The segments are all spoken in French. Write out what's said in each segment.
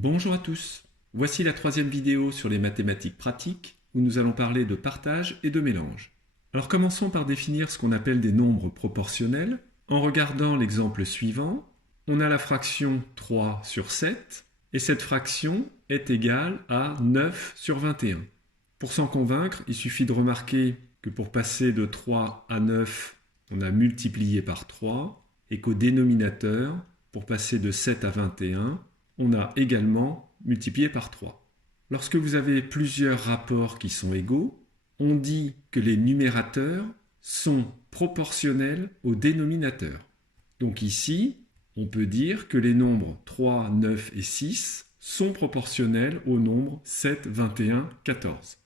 Bonjour à tous, voici la troisième vidéo sur les mathématiques pratiques où nous allons parler de partage et de mélange. Alors commençons par définir ce qu'on appelle des nombres proportionnels. En regardant l'exemple suivant, on a la fraction 3 sur 7 et cette fraction est égale à 9 sur 21. Pour s'en convaincre, il suffit de remarquer que pour passer de 3 à 9, on a multiplié par 3 et qu'au dénominateur, pour passer de 7 à 21, on a également multiplié par 3. Lorsque vous avez plusieurs rapports qui sont égaux, on dit que les numérateurs sont proportionnels aux dénominateurs. Donc ici, on peut dire que les nombres 3, 9 et 6 sont proportionnels aux nombres 7, 21, 14.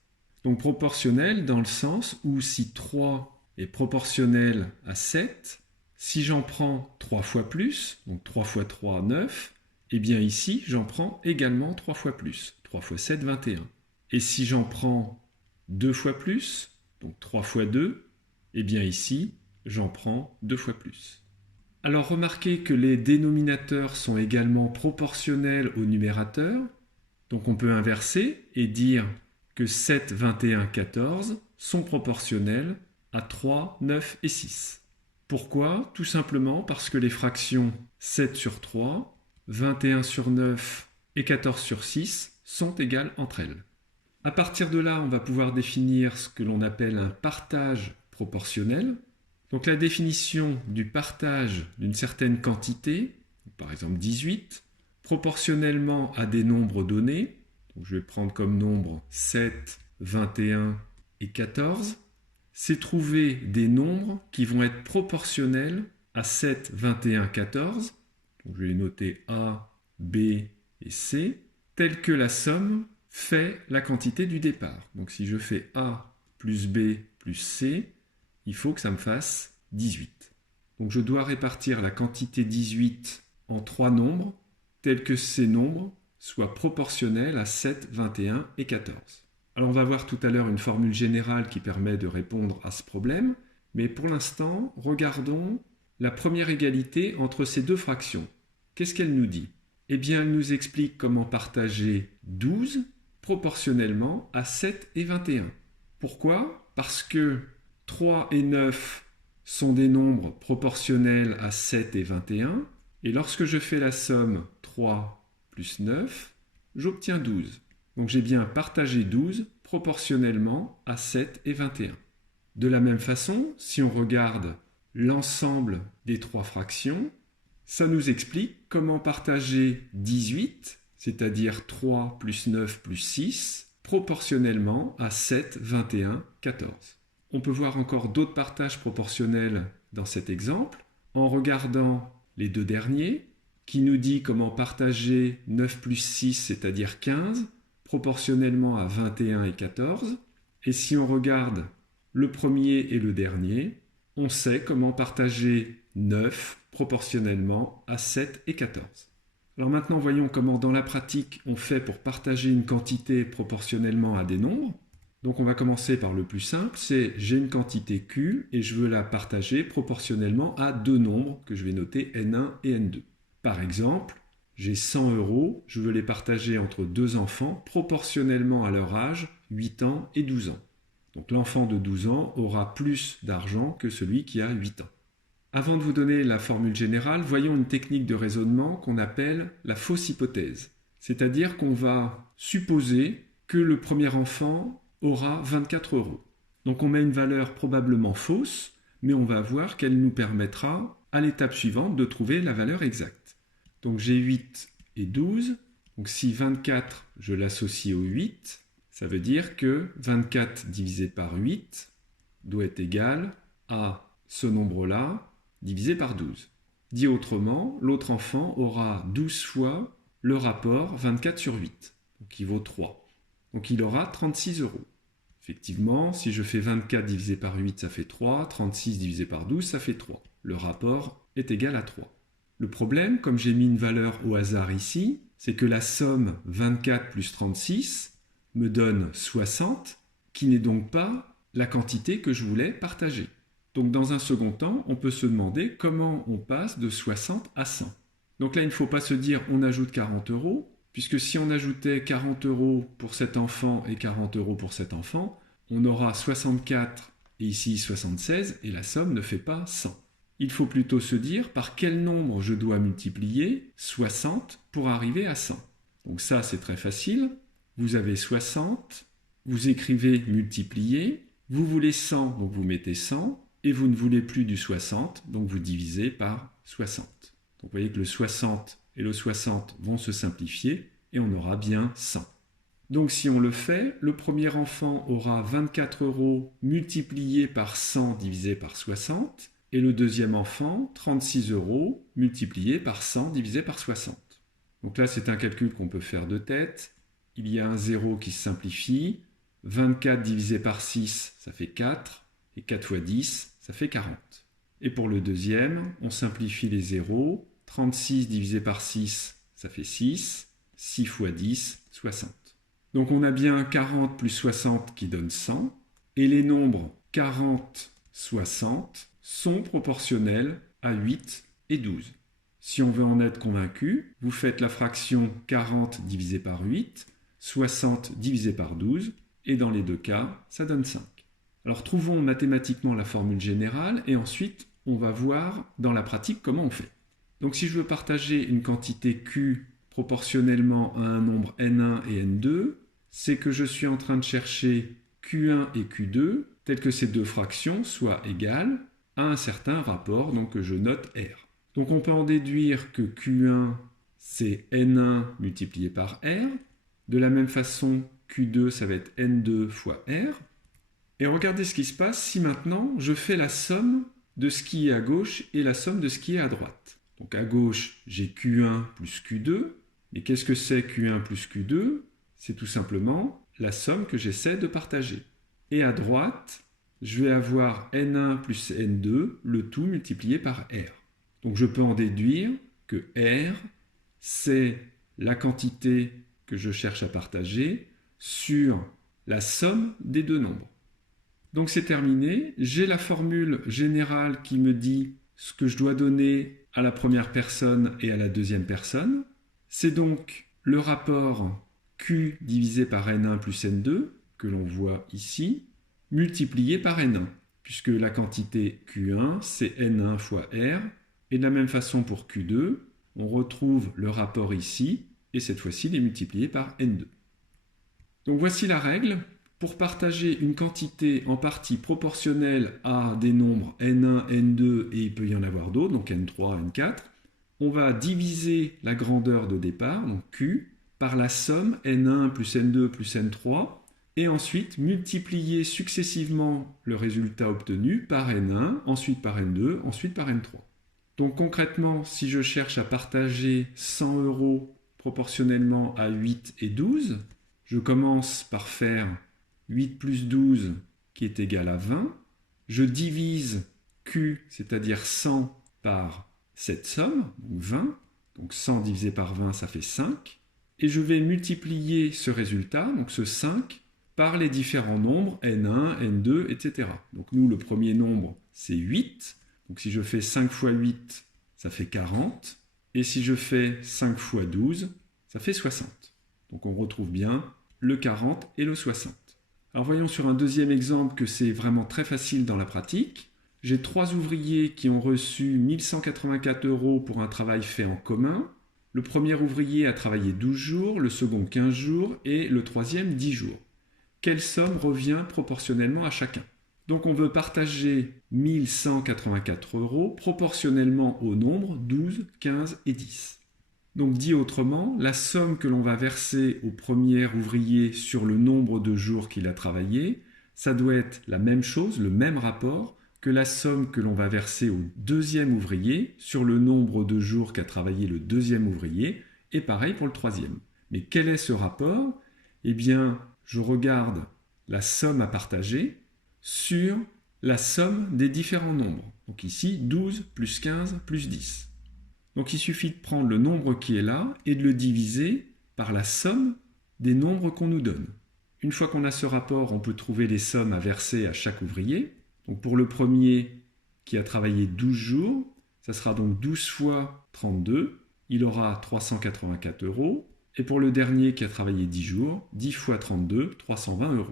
Donc proportionnel dans le sens où si 3 est proportionnel à 7, si j'en prends 3 fois plus, donc 3 fois 3, 9, et bien ici, j'en prends également 3 fois plus. 3 fois 7, 21. Et si j'en prends 2 fois plus, donc 3 fois 2, et bien ici, j'en prends 2 fois plus. Alors remarquez que les dénominateurs sont également proportionnels aux numérateurs. Donc on peut inverser et dire que 7, 21, 14 sont proportionnels à 3, 9 et 6. Pourquoi? Tout simplement parce que les fractions 7 sur 3, 21 sur 9 et 14 sur 6 sont égales entre elles. À partir de là, on va pouvoir définir ce que l'on appelle un partage proportionnel. Donc la définition du partage d'une certaine quantité, par exemple 18, proportionnellement à des nombres donnés, donc je vais prendre comme nombre 7, 21 et 14, c'est trouver des nombres qui vont être proportionnels à 7, 21, 14, donc je vais noter A, B et C, telle que la somme fait la quantité du départ. Donc si je fais A plus B plus C, il faut que ça me fasse 18. Donc je dois répartir la quantité 18 en 3 nombres, tels que ces nombres soient proportionnels à 7, 21 et 14. Alors on va voir tout à l'heure une formule générale qui permet de répondre à ce problème, mais pour l'instant, regardons la première égalité entre ces deux fractions. Qu'est-ce qu'elle nous dit? Eh bien, elle nous explique comment partager 12 proportionnellement à 7 et 21. Pourquoi? Parce que 3 et 9 sont des nombres proportionnels à 7 et 21, et lorsque je fais la somme 3 plus 9, j'obtiens 12. Donc j'ai bien partagé 12 proportionnellement à 7 et 21. De la même façon, si on regarde l'ensemble des trois fractions, ça nous explique comment partager 18, c'est-à-dire 3 plus 9 plus 6, proportionnellement à 7, 21, 14. On peut voir encore d'autres partages proportionnels dans cet exemple, en regardant les deux derniers, qui nous dit comment partager 9 plus 6, c'est-à-dire 15, proportionnellement à 21 et 14. Et si on regarde le premier et le dernier, on sait comment partager 9 proportionnellement à 7 et 14. Alors maintenant, voyons comment dans la pratique on fait pour partager une quantité proportionnellement à des nombres. Donc on va commencer par le plus simple, c'est j'ai une quantité Q et je veux la partager proportionnellement à deux nombres que je vais noter N1 et N2. Par exemple, j'ai 100 €, je veux les partager entre deux enfants proportionnellement à leur âge, 8 ans et 12 ans. Donc l'enfant de 12 ans aura plus d'argent que celui qui a 8 ans. Avant de vous donner la formule générale, voyons une technique de raisonnement qu'on appelle la fausse hypothèse. C'est-à-dire qu'on va supposer que le premier enfant aura 24 €. Donc on met une valeur probablement fausse, mais on va voir qu'elle nous permettra à l'étape suivante de trouver la valeur exacte. Donc j'ai 8 et 12. Donc si 24, je l'associe au 8, ça veut dire que 24 divisé par 8 doit être égal à ce nombre-là divisé par 12. Dit autrement, l'autre enfant aura 12 fois le rapport 24 sur 8, donc qui vaut 3. Donc il aura 36 €. Effectivement, si je fais 24 divisé par 8, ça fait 3, 36 divisé par 12, ça fait 3. Le rapport est égal à 3. Le problème, comme j'ai mis une valeur au hasard ici, c'est que la somme 24 plus 36 me donne 60, qui n'est donc pas la quantité que je voulais partager. Donc dans un second temps, on peut se demander comment on passe de 60 à 100. Donc là, il ne faut pas se dire on ajoute 40 €, puisque si on ajoutait 40 € pour cet enfant et 40 € pour cet enfant, on aura 64 et ici 76, et la somme ne fait pas 100. Il faut plutôt se dire par quel nombre je dois multiplier 60 pour arriver à 100. Donc ça, c'est très facile. Vous avez 60, vous écrivez multiplier, vous voulez 100, donc vous mettez 100, et vous ne voulez plus du 60, donc vous divisez par 60. Donc vous voyez que le 60 et le 60 vont se simplifier, et on aura bien 100. Donc si on le fait, le premier enfant aura 24 € multiplié par 100 divisé par 60, et le deuxième enfant, 36 € multiplié par 100 divisé par 60. Donc là, c'est un calcul qu'on peut faire de tête. Il y a un 0 qui se simplifie. 24 divisé par 6, ça fait 4. Et 4 fois 10, ça fait 40. Et pour le deuxième, on simplifie les zéros. 36 divisé par 6, ça fait 6. 6 fois 10, 60. Donc on a bien 40 plus 60 qui donne 100. Et les nombres 40, 60 sont proportionnels à 8 et 12. Si on veut en être convaincu, vous faites la fraction 40 divisé par 8, 60 divisé par 12, et dans les deux cas, ça donne 5. Alors trouvons mathématiquement la formule générale, et ensuite on va voir dans la pratique comment on fait. Donc si je veux partager une quantité Q proportionnellement à un nombre N1 et N2, c'est que je suis en train de chercher Q1 et Q2, tels que ces deux fractions soient égales à un certain rapport, donc que je note R. Donc on peut en déduire que Q1, c'est N1 multiplié par R. De la même façon, Q2, ça va être N2 fois R. Et regardez ce qui se passe si maintenant je fais la somme de ce qui est à gauche et la somme de ce qui est à droite. Donc à gauche, j'ai Q1 plus Q2. Mais qu'est-ce que c'est Q1 plus Q2? C'est tout simplement la somme que j'essaie de partager. Et à droite, je vais avoir N1 plus N2, le tout multiplié par R. Donc je peux en déduire que R, c'est la quantité que je cherche à partager sur la somme des deux nombres. Donc c'est terminé. J'ai la formule générale qui me dit ce que je dois donner à la première personne et à la deuxième personne. C'est donc le rapport Q divisé par N1 plus N2, que l'on voit ici, multiplié par N1, puisque la quantité Q1, c'est N1 fois R, et de la même façon pour Q2, on retrouve le rapport ici, et cette fois-ci, il est multiplié par N2. Donc voici la règle. Pour partager une quantité en partie proportionnelle à des nombres N1, N2, et il peut y en avoir d'autres, donc N3, N4, on va diviser la grandeur de départ, donc Q, par la somme N1 plus N2 plus N3, et ensuite multiplier successivement le résultat obtenu par N1, ensuite par N2, ensuite par N3. Donc concrètement, si je cherche à partager 100 € proportionnellement à 8 et 12, je commence par faire 8 plus 12 qui est égal à 20. Je divise Q, c'est-à-dire 100, par cette somme, donc 20. Donc 100 divisé par 20, ça fait 5. Et je vais multiplier ce résultat, donc ce 5, par les différents nombres N1, N2, etc. Donc nous, le premier nombre, c'est 8. Donc si je fais 5 fois 8, ça fait 40. Et si je fais 5 fois 12, ça fait 60. Donc on retrouve bien le 40 et le 60. Alors voyons sur un deuxième exemple que c'est vraiment très facile dans la pratique. J'ai 3 ouvriers qui ont reçu 1184 € pour un travail fait en commun. Le premier ouvrier a travaillé 12 jours, le second 15 jours et le troisième 10 jours. Quelle somme revient proportionnellement à chacun? Donc on veut partager 1184 € proportionnellement au nombre 12, 15 et 10. Donc dit autrement, la somme que l'on va verser au premier ouvrier sur le nombre de jours qu'il a travaillé, ça doit être la même chose, le même rapport que la somme que l'on va verser au deuxième ouvrier sur le nombre de jours qu'a travaillé le deuxième ouvrier, et pareil pour le troisième. Mais quel est ce rapport? Eh bien, je regarde la somme à partager sur la somme des différents nombres. Donc ici, 12 plus 15 plus 10. Donc il suffit de prendre le nombre qui est là et de le diviser par la somme des nombres qu'on nous donne. Une fois qu'on a ce rapport, on peut trouver les sommes à verser à chaque ouvrier. Donc pour le premier qui a travaillé 12 jours, ça sera donc 12 fois 32, il aura 384 €. Et pour le dernier qui a travaillé 10 jours, 10 fois 32, 320 €.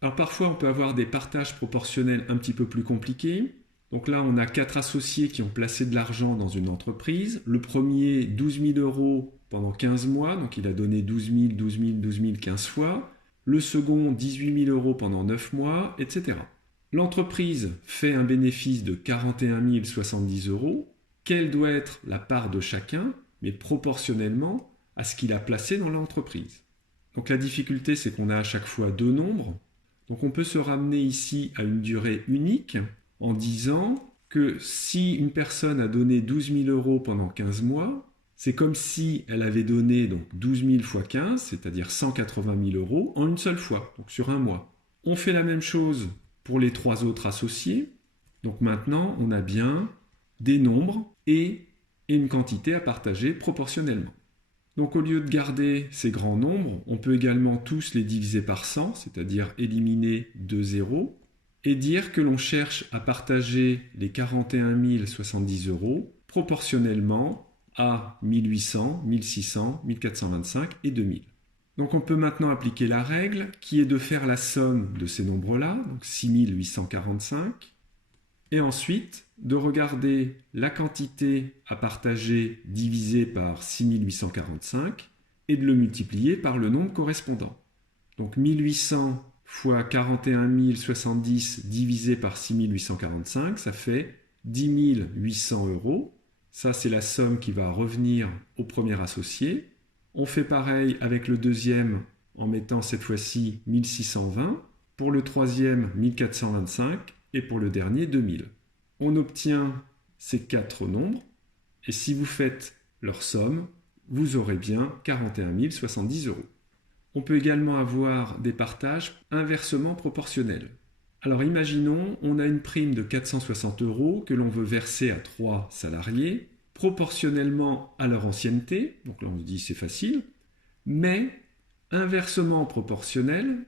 Alors parfois on peut avoir des partages proportionnels un petit peu plus compliqués. Donc là on a 4 associés qui ont placé de l'argent dans une entreprise. Le premier 12 000 € pendant 15 mois, donc il a donné 12 000, 12 000, 12 000 15 fois. Le second 18 000 € pendant 9 mois, etc. L'entreprise fait un bénéfice de 41 070 €. Quelle doit être la part de chacun, mais proportionnellement à ce qu'il a placé dans l'entreprise. Donc la difficulté, c'est qu'on a à chaque fois deux nombres. Donc on peut se ramener ici à une durée unique en disant que si une personne a donné 12 000 € pendant 15 mois, c'est comme si elle avait donné donc 12 000 fois 15, c'est-à-dire 180 000 € en une seule fois, donc sur un mois. On fait la même chose pour les trois autres associés. Donc maintenant, on a bien des nombres et une quantité à partager proportionnellement. Donc au lieu de garder ces grands nombres, on peut également tous les diviser par 100, c'est-à-dire éliminer 2 zéros, et dire que l'on cherche à partager les 41 070 € proportionnellement à 1800, 1600, 1425 et 2000. Donc on peut maintenant appliquer la règle qui est de faire la somme de ces nombres-là, donc 6845, et ensuite de regarder la quantité à partager divisée par 6845 et de le multiplier par le nombre correspondant. Donc 1800 fois 41 070 divisé par 6845, ça fait 10 800 €. Ça, c'est la somme qui va revenir au premier associé. On fait pareil avec le deuxième en mettant cette fois-ci 1620, pour le troisième 1425 et pour le dernier 2000. On obtient ces quatre nombres et si vous faites leur somme, vous aurez bien 41 070 €. On peut également avoir des partages inversement proportionnels. Alors imaginons, on a une prime de 460 € que l'on veut verser à 3 salariés, proportionnellement à leur ancienneté, donc là on se dit c'est facile, mais inversement proportionnel,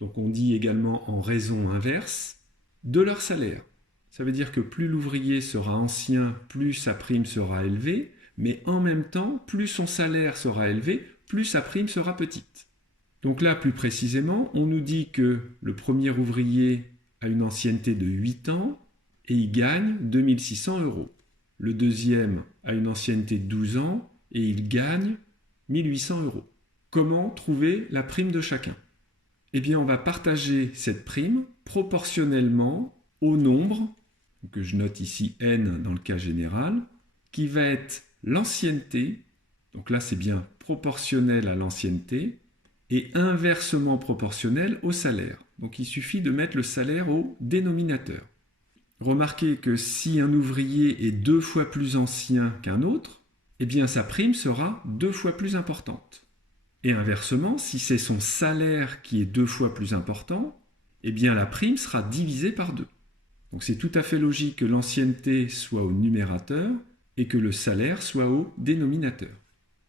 donc on dit également en raison inverse, de leur salaire. Ça veut dire que plus l'ouvrier sera ancien, plus sa prime sera élevée, mais en même temps, plus son salaire sera élevé, plus sa prime sera petite. Donc là, plus précisément, on nous dit que le premier ouvrier a une ancienneté de 8 ans et il gagne 2600 €. Le deuxième a une ancienneté de 12 ans et il gagne 1800 €. Comment trouver la prime de chacun? Eh bien, on va partager cette prime proportionnellement au nombre, que je note ici n dans le cas général, qui va être l'ancienneté, donc là c'est bien proportionnel à l'ancienneté, et inversement proportionnel au salaire. Donc il suffit de mettre le salaire au dénominateur. Remarquez que si un ouvrier est 2 fois plus ancien qu'un autre, eh bien sa prime sera 2 fois plus importante. Et inversement, si c'est son salaire qui est 2 fois plus important, eh bien la prime sera divisée par 2. Donc c'est tout à fait logique que l'ancienneté soit au numérateur et que le salaire soit au dénominateur.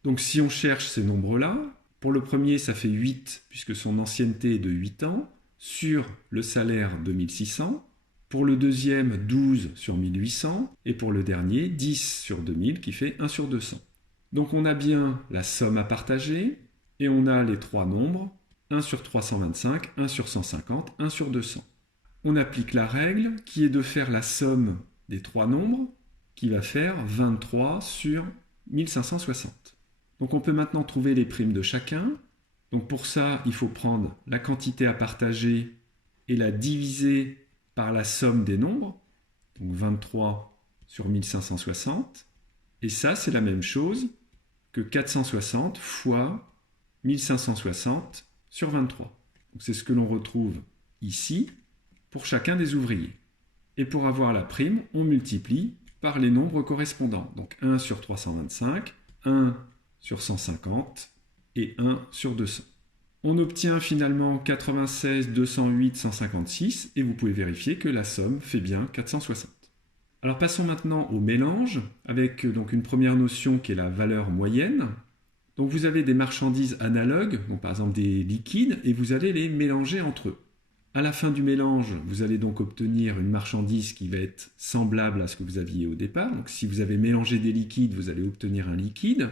Donc si on cherche ces nombres-là, pour le premier ça fait 8 puisque son ancienneté est de 8 ans sur le salaire de 1600. Pour le deuxième 12 sur 1800 et pour le dernier 10 sur 2000 qui fait 1 sur 200. Donc on a bien la somme à partager et on a les trois nombres 1 sur 325, 1 sur 150, 1 sur 200. On applique la règle qui est de faire la somme des trois nombres qui va faire 23 sur 1560. Donc on peut maintenant trouver les primes de chacun. Donc pour ça, il faut prendre la quantité à partager et la diviser par la somme des nombres, donc 23 sur 1560. Et ça, c'est la même chose que 460 fois 1560 sur 23. Donc c'est ce que l'on retrouve ici pour chacun des ouvriers. Et pour avoir la prime, on multiplie par les nombres correspondants. Donc 1 sur 325, 1 sur 150 et 1 sur 200. On obtient finalement 96, 208, 156 et vous pouvez vérifier que la somme fait bien 460. Alors passons maintenant au mélange avec donc une première notion qui est la valeur moyenne. Donc vous avez des marchandises analogues, donc par exemple des liquides, et vous allez les mélanger entre eux. À la fin du mélange, vous allez donc obtenir une marchandise qui va être semblable à ce que vous aviez au départ. Donc si vous avez mélangé des liquides, vous allez obtenir un liquide.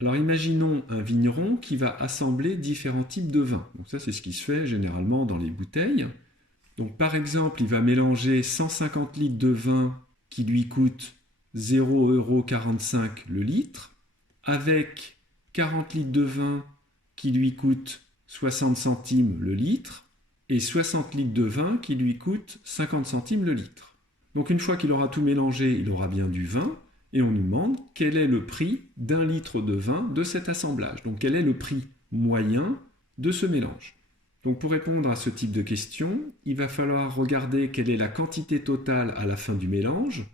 Alors imaginons un vigneron qui va assembler différents types de vins. Donc ça, c'est ce qui se fait généralement dans les bouteilles. Donc par exemple, il va mélanger 150 litres de vin qui lui coûte 0,45 € le litre avec 40 litres de vin qui lui coûte 60 centimes le litre et 60 litres de vin qui lui coûte 50 centimes le litre. Donc une fois qu'il aura tout mélangé, il aura bien du vin et on nous demande quel est le prix d'un litre de vin de cet assemblage. Donc quel est le prix moyen de ce mélange. Donc pour répondre à ce type de question, il va falloir regarder quelle est la quantité totale à la fin du mélange.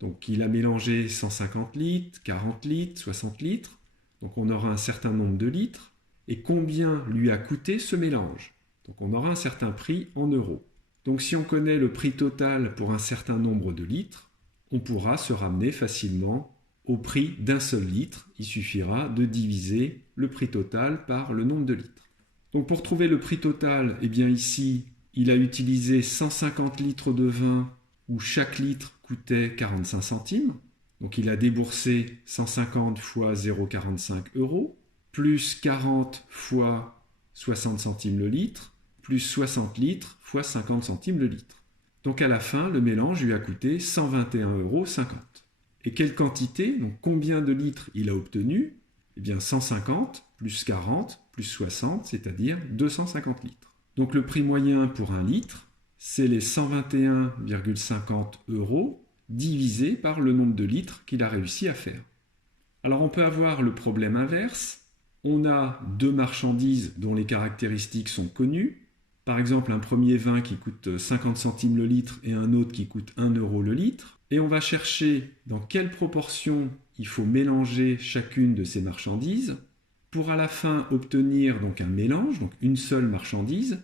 Donc il a mélangé 150 litres, 40 litres, 60 litres. Donc on aura un certain nombre de litres. Et combien lui a coûté ce mélange? Donc on aura un certain prix en euros. Donc si on connaît le prix total pour un certain nombre de litres, on pourra se ramener facilement au prix d'un seul litre. Il suffira de diviser le prix total par le nombre de litres. Donc pour trouver le prix total, eh bien ici, il a utilisé 150 litres de vin où chaque litre coûtait 45 centimes. Donc il a déboursé 150 fois 0,45 €, plus 40 fois 60 centimes le litre, plus 60 litres fois 50 centimes le litre. Donc à la fin, le mélange lui a coûté 121,50 €. Et quelle quantité, donc combien de litres il a obtenu? Eh bien 150 plus 40 plus 60, c'est-à-dire 250 litres. Donc le prix moyen pour un litre, c'est les 121,50 € divisé par le nombre de litres qu'il a réussi à faire. Alors on peut avoir le problème inverse. On a deux marchandises dont les caractéristiques sont connues. Par exemple, un premier vin qui coûte 50 centimes le litre et un autre qui coûte 1 € le litre. Et on va chercher dans quelle proportion il faut mélanger chacune de ces marchandises pour à la fin obtenir donc un mélange, donc une seule marchandise,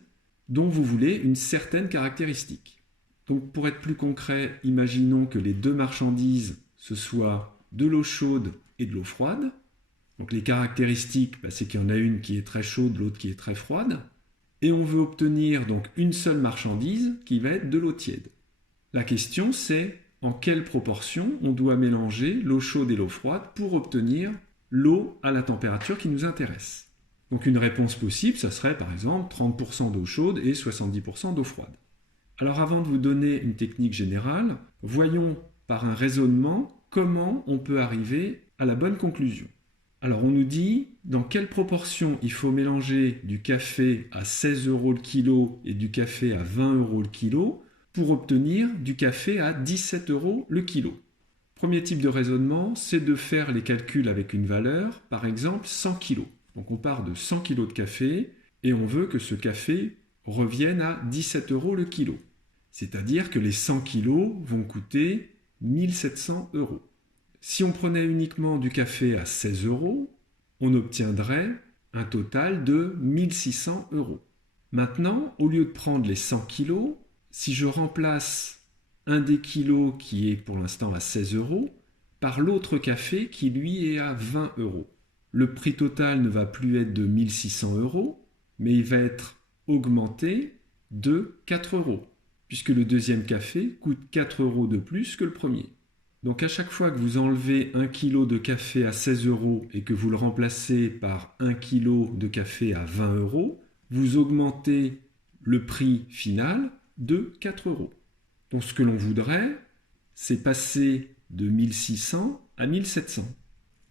dont vous voulez une certaine caractéristique. Donc pour être plus concret, imaginons que les deux marchandises, ce soit de l'eau chaude et de l'eau froide. Donc les caractéristiques, c'est qu'il y en a une qui est très chaude, l'autre qui est très froide. Et on veut obtenir donc une seule marchandise qui va être de l'eau tiède. La question c'est en quelle proportion on doit mélanger l'eau chaude et l'eau froide pour obtenir l'eau à la température qui nous intéresse. Donc une réponse possible, ça serait par exemple 30% d'eau chaude et 70% d'eau froide. Alors avant de vous donner une technique générale, voyons par un raisonnement comment on peut arriver à la bonne conclusion. Alors on nous dit dans quelle proportion il faut mélanger du café à 16 € le kilo et du café à 20 € le kilo pour obtenir du café à 17 € le kilo. Premier type de raisonnement, c'est de faire les calculs avec une valeur, par exemple 100 kg. Donc on part de 100 kg de café et on veut que ce café revienne à 17 € le kilo. C'est-à-dire que les 100 kg vont coûter 1700 €. Si on prenait uniquement du café à 16 €, on obtiendrait un total de 1600 €. Maintenant, au lieu de prendre les 100 kg, si je remplace un des kilos qui est pour l'instant à 16 € par l'autre café qui lui est à 20 €. Le prix total ne va plus être de 1600 €, mais il va être augmenté de 4 €, puisque le deuxième café coûte 4 € de plus que le premier. Donc à chaque fois que vous enlevez 1 kg de café à 16 € et que vous le remplacez par 1 kg de café à 20 €, vous augmentez le prix final de 4 €. Donc ce que l'on voudrait, c'est passer de 1600 à 1700.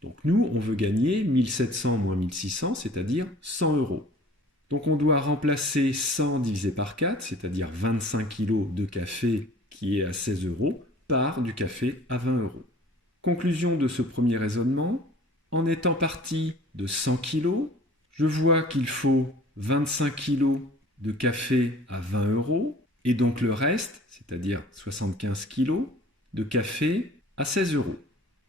Donc nous, on veut gagner 1700 moins 1600, c'est-à-dire 100 €. Donc on doit remplacer 100 divisé par 4, c'est-à-dire 25 kg de café qui est à 16 € par du café à 20 €. Conclusion de ce premier raisonnement, en étant parti de 100 kg, je vois qu'il faut 25 kg de café à 20 € et donc le reste, c'est-à-dire 75 kg de café à 16 €.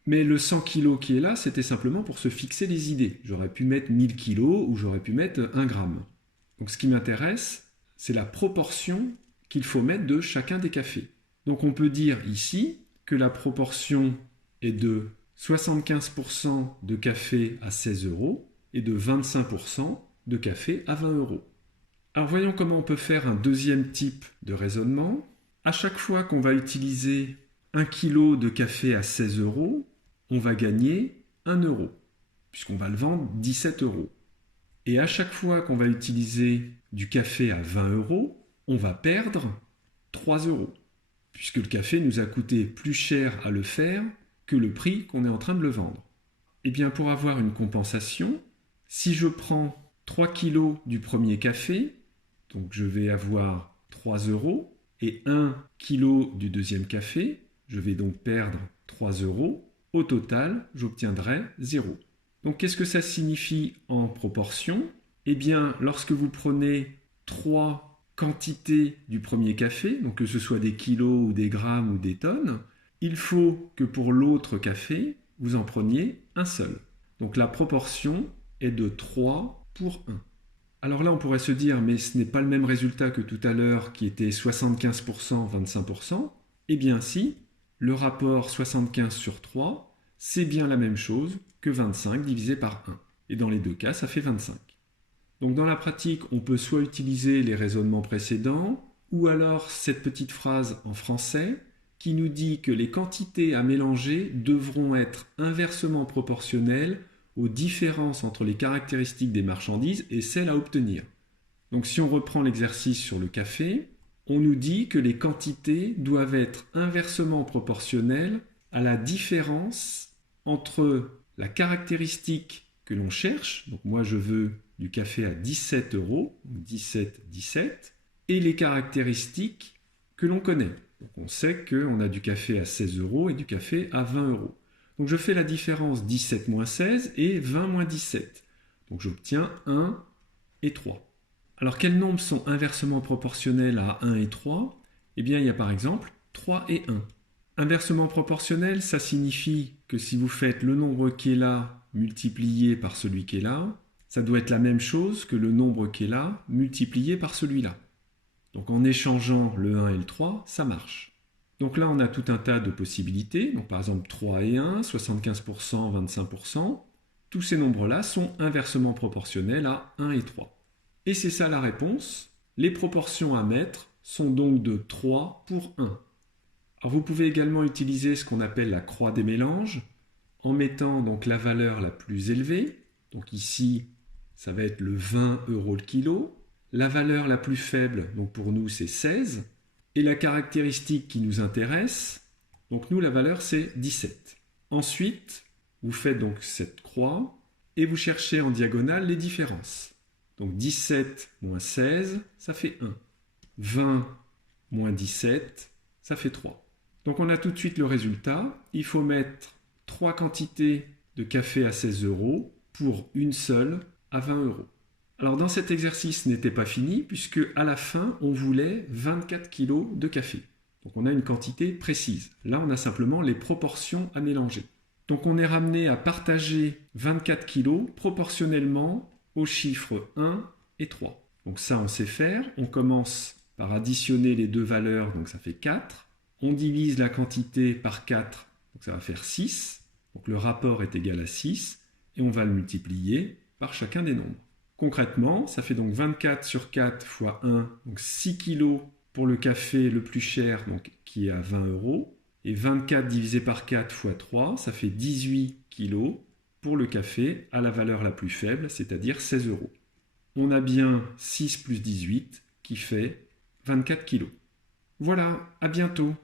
Mais le 100 kg qui est là, c'était simplement pour se fixer les idées. J'aurais pu mettre 1000 kg ou j'aurais pu mettre 1 gramme. Donc ce qui m'intéresse, c'est la proportion qu'il faut mettre de chacun des cafés. Donc on peut dire ici que la proportion est de 75% de café à 16 € et de 25% de café à 20 €. Alors voyons comment on peut faire un deuxième type de raisonnement. À chaque fois qu'on va utiliser 1 kg de café à 16 €, on va gagner 1 €. puisqu'on va le vendre 17 €. Et à chaque fois qu'on va utiliser du café à 20 €, on va perdre 3 €, puisque le café nous a coûté plus cher à le faire que le prix qu'on est en train de le vendre. Et bien pour avoir une compensation, si je prends 3 kg du premier café, donc je vais avoir 3 €, et 1 kg du deuxième café, je vais donc perdre 3 €. Au total, j'obtiendrai 0. Donc qu'est-ce que ça signifie en proportion? Eh bien, lorsque vous prenez 3 quantités du premier café, donc que ce soit des kilos ou des grammes ou des tonnes, il faut que pour l'autre café, vous en preniez un seul. Donc la proportion est de 3 pour 1. Alors là, on pourrait se dire, mais ce n'est pas le même résultat que tout à l'heure qui était 75%, 25%. Eh bien si, le rapport 75 sur 3, c'est bien la même chose que 25 divisé par 1. Et dans les deux cas, ça fait 25. Donc dans la pratique, on peut soit utiliser les raisonnements précédents, ou alors cette petite phrase en français qui nous dit que les quantités à mélanger devront être inversement proportionnelles aux différences entre les caractéristiques des marchandises et celles à obtenir. Donc si on reprend l'exercice sur le café, on nous dit que les quantités doivent être inversement proportionnelles à la différence entre la caractéristique que l'on cherche, donc moi je veux du café à 17 €, 17, 17, et les caractéristiques que l'on connaît. Donc on sait qu'on a du café à 16 € et du café à 20 €. Donc je fais la différence 17 moins 16 et 20 moins 17. Donc j'obtiens 1 et 3. Alors quels nombres sont inversement proportionnels à 1 et 3? Eh bien il y a par exemple 3 et 1. Inversement proportionnel, ça signifie que si vous faites le nombre qui est là multiplié par celui qui est là, ça doit être la même chose que le nombre qui est là multiplié par celui-là. Donc en échangeant le 1 et le 3, ça marche. Donc là, on a tout un tas de possibilités. Donc par exemple 3 et 1, 75%, 25%. Tous ces nombres-là sont inversement proportionnels à 1 et 3. Et c'est ça la réponse. Les proportions à mettre sont donc de 3 pour 1. Alors vous pouvez également utiliser ce qu'on appelle la croix des mélanges en mettant donc la valeur la plus élevée. Donc ici, ça va être le 20 € le kilo. La valeur la plus faible, donc pour nous, c'est 16. Et la caractéristique qui nous intéresse, donc nous, la valeur, c'est 17. Ensuite, vous faites donc cette croix et vous cherchez en diagonale les différences. Donc 17 moins 16, ça fait 1. 20 moins 17, ça fait 3. Donc on a tout de suite le résultat. Il faut mettre 3 quantités de café à 16 € pour une seule à 20 €. Alors dans cet exercice, ce n'était pas fini puisque à la fin, on voulait 24 kg de café. Donc on a une quantité précise. Là, on a simplement les proportions à mélanger. Donc on est ramené à partager 24 kg proportionnellement aux chiffres 1 et 3. Donc ça, on sait faire. On commence par additionner les deux valeurs, donc ça fait 4. On divise la quantité par 4, donc ça va faire 6. Donc le rapport est égal à 6 et on va le multiplier par chacun des nombres. Concrètement, ça fait donc 24 sur 4 fois 1, donc 6 kg pour le café le plus cher, donc, qui est à 20 €. Et 24 divisé par 4 fois 3, ça fait 18 kg pour le café à la valeur la plus faible, c'est-à-dire 16 €. On a bien 6 plus 18 qui fait 24 kg. Voilà, à bientôt.